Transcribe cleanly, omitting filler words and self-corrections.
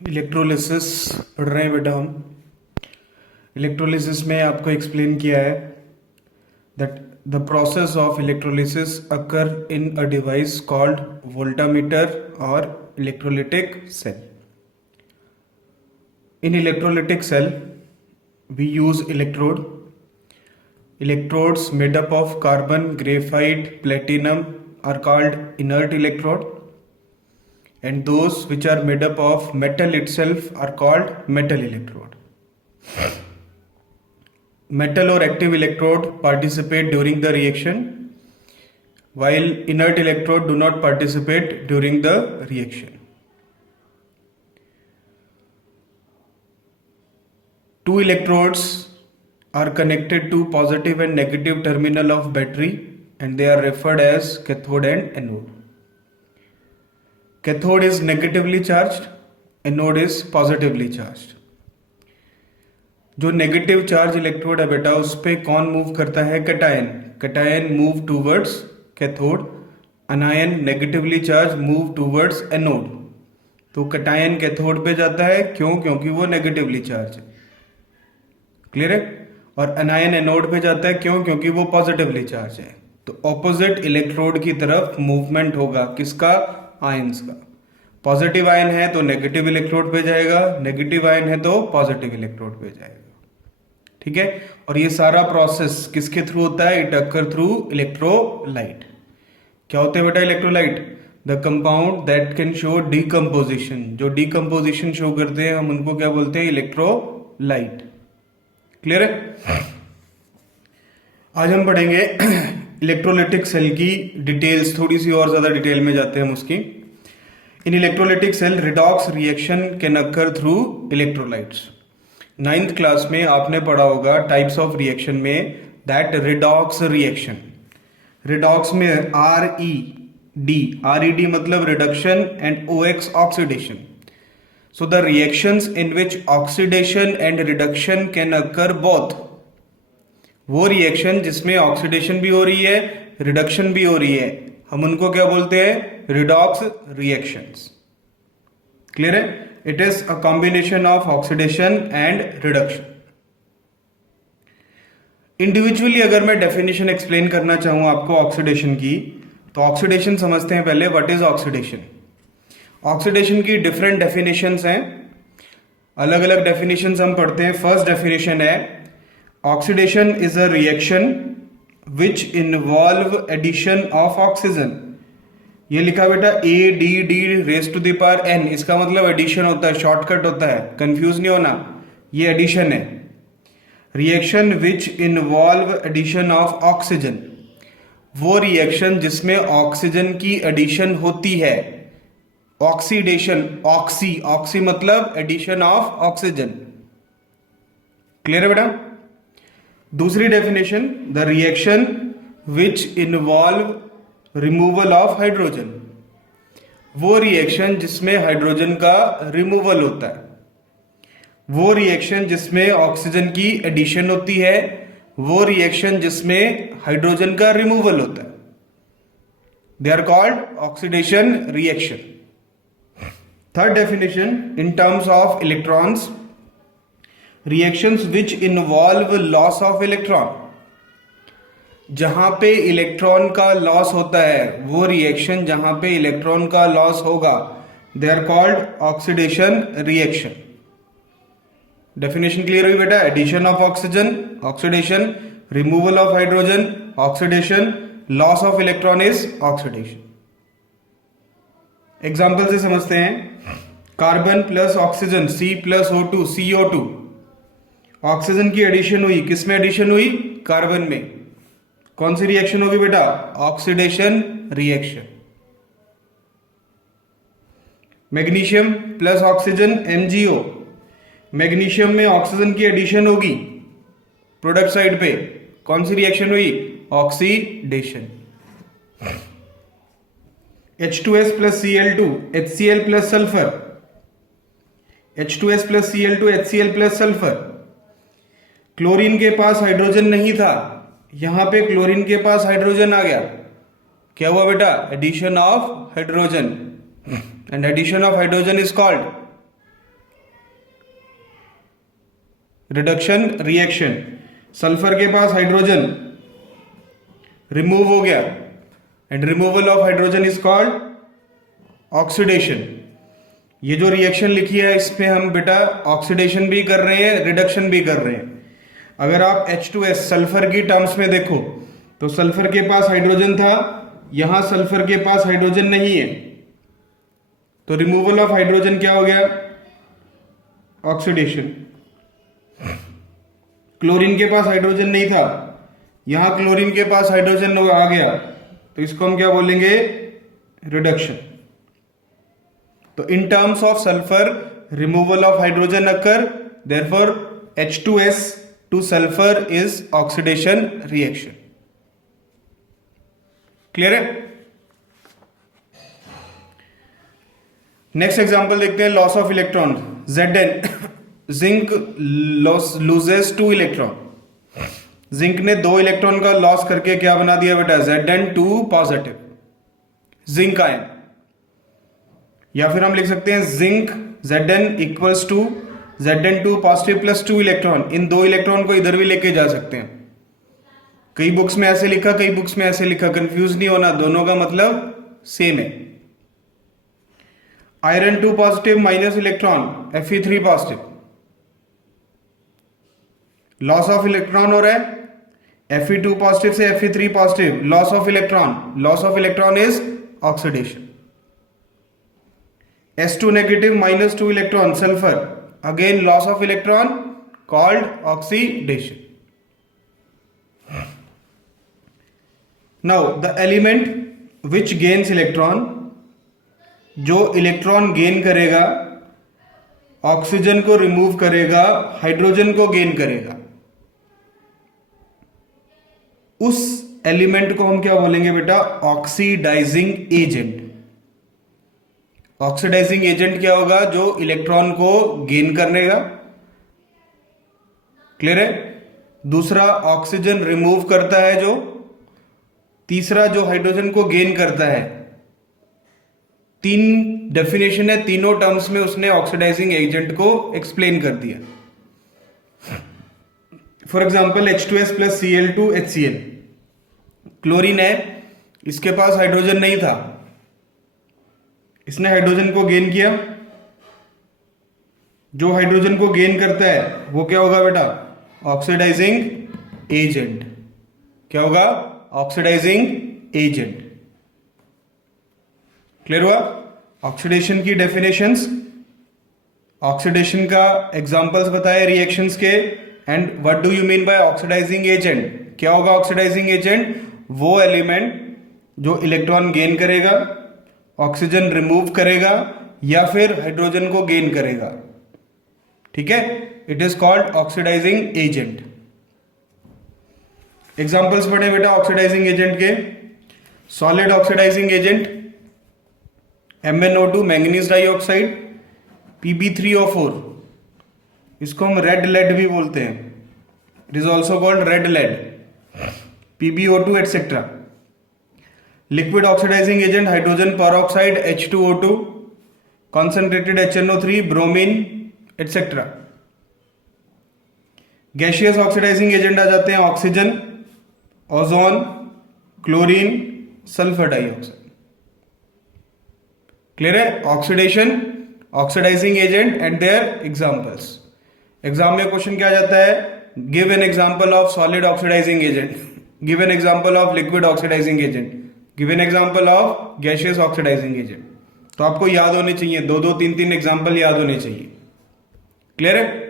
Electrolysis पढ़ रहे हैं बेटा हम। इलेक्ट्रोलिसिस में आपको एक्सप्लेन किया है that the process of electrolysis occur in a device called voltameter और electrolytic cell. In electrolytic cell we use electrodes made up of carbon, graphite, platinum are called inert electrode, and those which are made up of metal itself are called metal electrode. Metal or active electrode participate during the reaction, while inert electrode do not participate during the reaction. Two electrodes are connected to positive and negative terminal of battery and they are referred as cathode and anode. Cathode is negatively charged, anode is positively charged. जो negative charge electrode है बेटा उस पे कौन move करता है? Cation. Cation move towards cathode, अनायन negatively charge move towards anode. तो cation cathode पे जाता है, क्यों? क्योंकि वो नेगेटिवली चार्ज है। क्लियर है? और अनायन एनोड पे जाता है, क्यों? क्योंकि वो पॉजिटिवली चार्ज है। तो ऑपोजिट इलेक्ट्रोड की तरफ मूवमेंट होगा किसका? आयंस का। पॉजिटिव आयन है तो नेगेटिव इलेक्ट्रोड पे जाएगा, नेगेटिव आयन है तो पॉजिटिव इलेक्ट्रोड पे जाएगा। ठीक है? और ये सारा प्रोसेस किसके थ्रू होता है? It occur through electrolyte. क्या होते हैं बेटा electrolyte? The compound that can show decomposition. जो डीकम्पोजिशन शो करते हैं हम उनको क्या बोलते हैं? इलेक्ट्रोलाइट। क्लियर है? आज हम पढ़ेंगे इलेक्ट्रोलिटिक सेल की डिटेल्स, थोड़ी सी और ज्यादा डिटेल में जाते हैं हम उसकी। In electrolytic cell redox reaction can occur through electrolytes. 9th class में आपने पढ़ा होगा टाइप्स ऑफ रिएक्शन में दैट रिडॉक्स रिएक्शन। रिडॉक्स में RED मतलब reduction and OX oxidation. So the reactions in which oxidation and reduction can occur both. वो reaction जिसमें oxidation भी हो रही है, रिडक्शन भी हो रही है, हम उनको क्या बोलते हैं? Redox reactions. क्लियर है? It is a combination of oxidation and reduction. Individually अगर मैं डेफिनेशन एक्सप्लेन करना चाहूं आपको ऑक्सीडेशन की, तो ऑक्सीडेशन समझते हैं पहले। What is oxidation? ऑक्सीडेशन की डिफरेंट डेफिनेशंस हैं, अलग अलग डेफिनेशंस हम पढ़ते हैं। फर्स्ट डेफिनेशन है oxidation is a reaction which involve addition of oxygen. ये लिखा बेटा ADD raise to the power n, इसका मतलब एडिशन होता है, शॉर्टकट होता है, कंफ्यूज नहीं होना, ये एडिशन है। Reaction which involve addition of oxygen, वो रिएक्शन जिसमें ऑक्सीजन की एडिशन होती है। ऑक्सीडेशन, ऑक्सी मतलब एडिशन ऑफ ऑक्सीजन। क्लियर है बेटा? दूसरी definition, the reaction which involve removal of hydrogen, वो रिएक्शन जिसमें हाइड्रोजन का रिमूवल होता है। वो रिएक्शन जिसमें ऑक्सीजन की एडिशन होती है, वो रिएक्शन जिसमें हाइड्रोजन का रिमूवल होता है, they are called oxidation reaction. Third definition, in terms of electrons, reactions which involve loss of electron, जहां पे इलेक्ट्रॉन का लॉस होता है, वो रिएक्शन जहां पे इलेक्ट्रॉन का लॉस होगा, they are called oxidation reaction. Definition clear हुई बेटा? Addition of oxygen oxidation, removal of hydrogen oxidation, loss of electron is oxidation. Example से समझते हैं। Carbon plus oxygen C plus O2 CO2, oxygen की addition हुई, किसमें addition हुई? Carbon में। कौन सी रिएक्शन होगी बेटा? Oxidation reaction. Magnesium plus oxygen MgO, magnesium में ऑक्सीजन की एडिशन होगी प्रोडक्ट साइड पे, कौन सी रिएक्शन हुई? Oxidation. H2S plus Cl2 HCl plus sulphur, H2S plus Cl2 HCl plus sulphur. Chlorine के पास हाइड्रोजन नहीं था, यहां पे क्लोरीन के पास हाइड्रोजन आ गया, क्या हुआ बेटा? Addition of hydrogen, and addition of hydrogen is called reduction reaction, sulphur के पास हाइड्रोजन रिमूव हो गया and removal of hydrogen is called oxidation. ये जो रिएक्शन लिखी है इसमें हम बेटा ऑक्सीडेशन भी कर रहे हैं, रिडक्शन भी कर रहे हैं। अगर आप H2S सल्फर की टर्म्स में देखो तो सल्फर के पास हाइड्रोजन था, यहां सल्फर के पास हाइड्रोजन नहीं है, तो रिमूवल ऑफ हाइड्रोजन क्या हो गया? ऑक्सीडेशन। क्लोरीन के पास हाइड्रोजन नहीं था, यहां क्लोरीन के पास हाइड्रोजन आ गया, तो इसको हम क्या बोलेंगे? रिडक्शन। तो in terms of sulphur removal of hydrogen occur, therefore H2S to sulfur is oxidation reaction. Clear है? नेक्स्ट एग्जांपल देखते हैं, loss of electron Zn। Zinc loses 2 electron, zinc ने 2 इलेक्ट्रॉन का लॉस करके क्या बना दिया बेटा? Zn2 positive zinc ion. या फिर हम लिख सकते हैं zinc Zn equals to Zn2 positive plus 2 electron. इन 2 इलेक्ट्रॉन को इधर भी लेके जा सकते हैं। कई बुक्स में ऐसे लिखा, कई बुक्स में ऐसे लिखा, कंफ्यूज नहीं होना, दोनों का मतलब सेम है। Iron 2 positive minus electron Fe3 positive, loss of electron हो रहा है Fe2 पॉजिटिव से Fe3 positive, loss of electron, loss of electron is oxidation. S2 negative minus 2 electron sulphur, again loss of electron called oxidation. Now the element which gains electron, जो electron gain करेगा, oxygen को remove करेगा, hydrogen को gain करेगा, उस element को हम क्या बोलेंगे बेटा? Oxidising agent. ऑक्सीडाइजिंग एजेंट क्या होगा? जो इलेक्ट्रॉन को गेन करेगा। क्लियर है? दूसरा ऑक्सीजन रिमूव करता है जो, तीसरा जो हाइड्रोजन को गेन करता है। 3 डेफिनेशन है, तीनों टर्म्स में उसने ऑक्सीडाइजिंग एजेंट को एक्सप्लेन कर दिया। For example H2S plus Cl2 HCl, chlorine है, इसके पास हाइड्रोजन नहीं था, इसने हाइड्रोजन को गेन किया। जो हाइड्रोजन को गेन करता है वो क्या होगा बेटा? Oxidising agent. क्या होगा? Oxidising agent. क्लियर हुआ? ऑक्सीडेशन की डेफिनेशंस, ऑक्सीडेशन का एग्जांपल्स बताए रिएक्शंस के, and what do you mean by oxidising agent? क्या होगा ऑक्सीडाइजिंग एजेंट? वो एलिमेंट जो इलेक्ट्रॉन गेन करेगा, ऑक्सीजन रिमूव करेगा, या फिर हाइड्रोजन को गेन करेगा। ठीक है? It is called oxidising agent. Examples पढ़े बेटा ऑक्सीडाइजिंग एजेंट के। Solid oxidising agent MnO2 manganese dioxide, Pb3O4, इसको हम रेड लेड भी बोलते हैं, it is also called red lead, PbO2 etcetera. Liquid oxidising agent hydrogen peroxide H2O2, concentrated HNO3, bromine etcetera. Gaseous oxidising agent आ जाते हैं oxygen, ozone, chlorine, sulphur dioxide. Clear है? Oxidation, oxidising agent and their examples. Exam में question क्या जाता है? Give an example of solid oxidising agent, give an example of liquid oxidising agent, give an example of gaseous oxidising agent. तो आपको याद होने चाहिए, 2-2, 3-3 एग्जांपल याद होने चाहिए। क्लियर है?